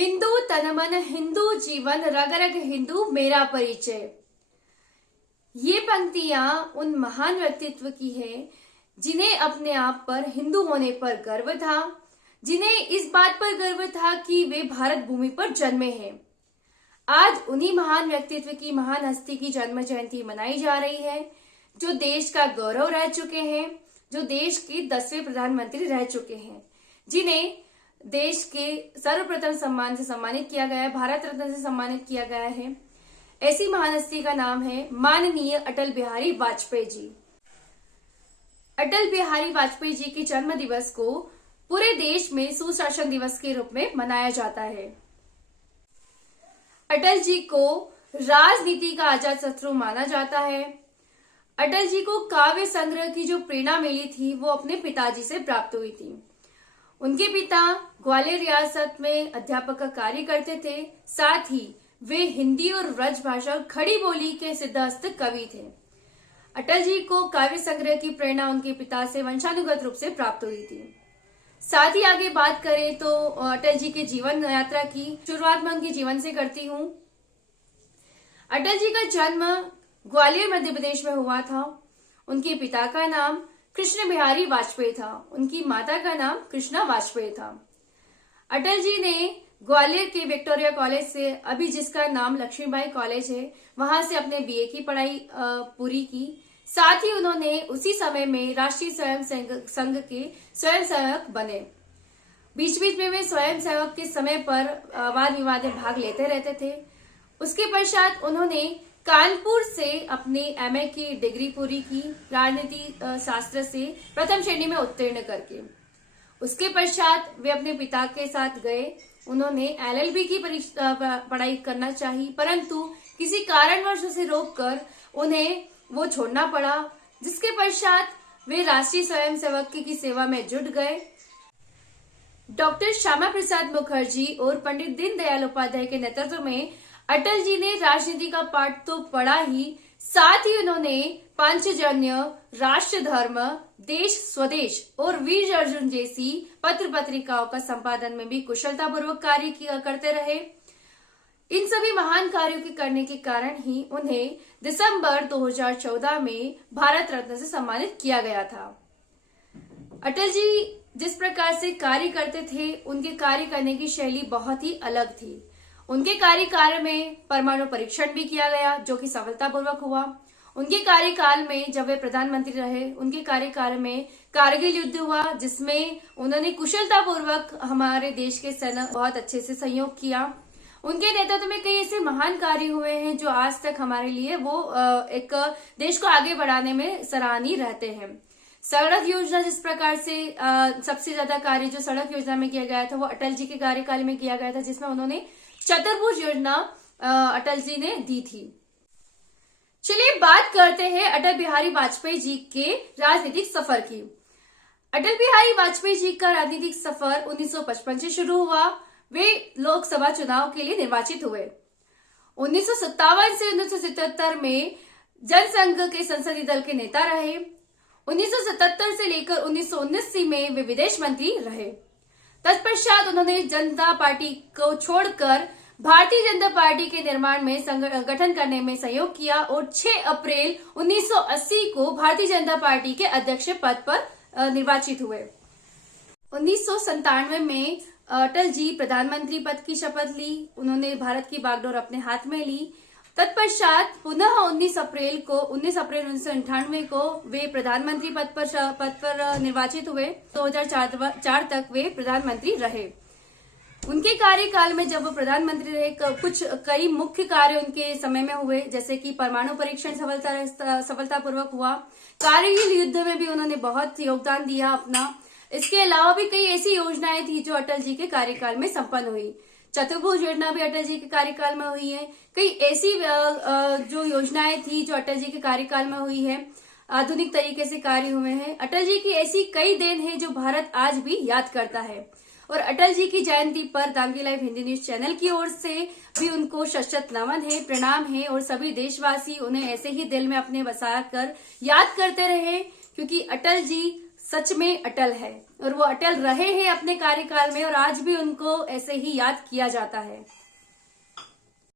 हिंदू तन मन हिंदू जीवन रग रग हिंदू मेरा परिचय। ये पंक्तियां उन महान व्यक्तित्व की है जिन्हें अपने आप पर हिंदू होने पर गर्व था, जिन्हें इस बात पर गर्व था कि वे भारत भूमि पर जन्मे हैं। आज उन्हीं महान व्यक्तित्व की, महान हस्ती की जन्म जयंती मनाई जा रही है, जो देश का गौरव रह चुके हैं, जो देश के 10वें प्रधानमंत्री रह चुके हैं, जिन्हें देश के सर्वप्रथम सम्मान से सम्मानित किया गया है, भारत रत्न से सम्मानित किया गया है। ऐसी महान हस्ती का नाम है माननीय अटल बिहारी वाजपेयी जी। अटल बिहारी वाजपेयी जी के जन्म दिवस को पूरे देश में सुशासन दिवस के रूप में मनाया जाता है। अटल जी को राजनीति का आजाद शत्रु माना जाता है। अटल जी को काव्य संग्रह की जो प्रेरणा मिली थी वो अपने पिताजी से प्राप्त हुई थी। उनके पिता ग्वालियर रियासत में अध्यापक का कार्य करते थे, साथ ही वे हिंदी और ब्रज भाषा और खड़ी बोली के सिद्धहस्त कवि थे। अटल जी को काव्य संग्रह की प्रेरणा उनके पिता से वंशानुगत रूप से प्राप्त हुई थी। साथ ही आगे बात करें तो अटल जी के जीवन यात्रा की शुरुआत मैं उनके जीवन से करती हूँ। अटल जी का जन्म ग्वालियर मध्य प्रदेश में हुआ था। उनके पिता का नाम कृष्ण बिहारी वाजपेयी था, उनकी माता का नाम कृष्णा वाजपेयी था। अटल जी ने ग्वालियर के विक्टोरिया कॉलेज से, अभी जिसका नाम लक्ष्मीबाई कॉलेज है, वहां से अपने बीए की पढ़ाई पूरी की। साथ ही उन्होंने उसी समय में राष्ट्रीय स्वयं संघ के स्वयं सेवक बने। बीच बीच में वे स्वयं सेवक के समय पर वाद विवाद में भाग लेते रहते थे। उसके पश्चात उन्होंने कानपुर से अपनी एमए की डिग्री पूरी की, राजनीति शास्त्र से प्रथम श्रेणी में उत्तीर्ण करके। उसके पश्चात वे अपने पिता के साथ गए। उन्होंने एलएलबी की पढ़ाई करना चाहिए, परंतु किसी कारणवश उसे रोककर उन्हें वो छोड़ना पड़ा, जिसके पश्चात वे राष्ट्रीय स्वयंसेवक की सेवा में जुट गए। डॉक्टर श्यामा प्रसाद मुखर्जी और पंडित दीनदयाल उपाध्याय के नेतृत्व में अटल जी ने राजनीति का पाठ तो पढ़ा ही, साथ ही उन्होंने पांचजन्य, राष्ट्र धर्म, देश स्वदेश और वीर अर्जुन जैसी पत्र पत्रिकाओं का संपादन में भी कुशलतापूर्वक कार्य करते रहे। इन सभी महान कार्यों के करने के कारण ही उन्हें दिसंबर 2014 में भारत रत्न से सम्मानित किया गया था। अटल जी जिस प्रकार से कार्य करते थे, उनके कार्य करने की शैली बहुत ही अलग थी। उनके कार्यकाल में परमाणु परीक्षण भी किया गया, जो कि सफलतापूर्वक हुआ। उनके कार्यकाल में जब वे प्रधानमंत्री रहे, उनके कार्यकाल में कारगिल युद्ध हुआ, जिसमें उन्होंने कुशलतापूर्वक हमारे देश के सेना बहुत अच्छे से सहयोग किया। उनके नेतृत्व में कई ऐसे महान कार्य हुए हैं जो आज तक हमारे लिए वो एक देश को आगे बढ़ाने में सराहनीय रहते हैं। सड़क योजना, जिस प्रकार से सबसे ज्यादा कार्य जो सड़क योजना में किया गया था वो अटल जी के कार्यकाल में किया गया था, जिसमें उन्होंने चतुर्भुज योजना अटल जी ने दी थी। चलिए बात करते हैं अटल बिहारी वाजपेयी जी के राजनीतिक सफर की। अटल बिहारी वाजपेयी जी का राजनीतिक सफर 1955 से शुरू हुआ। वे लोकसभा चुनाव के लिए निर्वाचित हुए। 1957 से 1977 में जनसंघ के संसदीय दल के नेता रहे। 1977 से लेकर 1979 में वे विदेश मंत्री रहे। तत्पश्चात उन्होंने जनता पार्टी को छोड़कर भारतीय जनता पार्टी के निर्माण में गठन करने में सहयोग किया और 6 अप्रैल 1980 को भारतीय जनता पार्टी के अध्यक्ष पद पर निर्वाचित हुए। 1997 में अटल जी प्रधानमंत्री पद की शपथ ली। उन्होंने भारत की बागडोर अपने हाथ में ली। तत्पश्चात पुनः 19 अप्रैल 1998 को वे प्रधानमंत्री पद पर निर्वाचित हुए। 2004 तक वे प्रधानमंत्री रहे। उनके कार्यकाल में जब वो प्रधानमंत्री रहे, कई मुख्य कार्य उनके समय में हुए, जैसे कि परमाणु परीक्षण सफलतापूर्वक हुआ। कारगिल युद्ध में भी उन्होंने बहुत योगदान दिया अपना। इसके अलावा भी कई ऐसी योजनाएं थी जो अटल जी के कार्यकाल में संपन्न हुई। चतुर्भुज योजना भी अटल जी के कार्यकाल में हुई है। कई ऐसी जो योजनाएं थी जो अटल जी के कार्यकाल में हुई है, आधुनिक तरीके से कार्य हुए हैं। अटल जी की ऐसी कई देन है जो भारत आज भी याद करता है। और अटल जी की जयंती पर Dangi live Hindi news channel की ओर से भी उनको शत नमन है, प्रणाम है। और सभी देशवासी उन्हें ऐसे ही दिल में अपने बसा कर याद करते रहे, क्योंकि अटल जी सच में अटल है और वो अटल रहे हैं अपने कार्यकाल में और आज भी उनको ऐसे ही याद किया जाता है।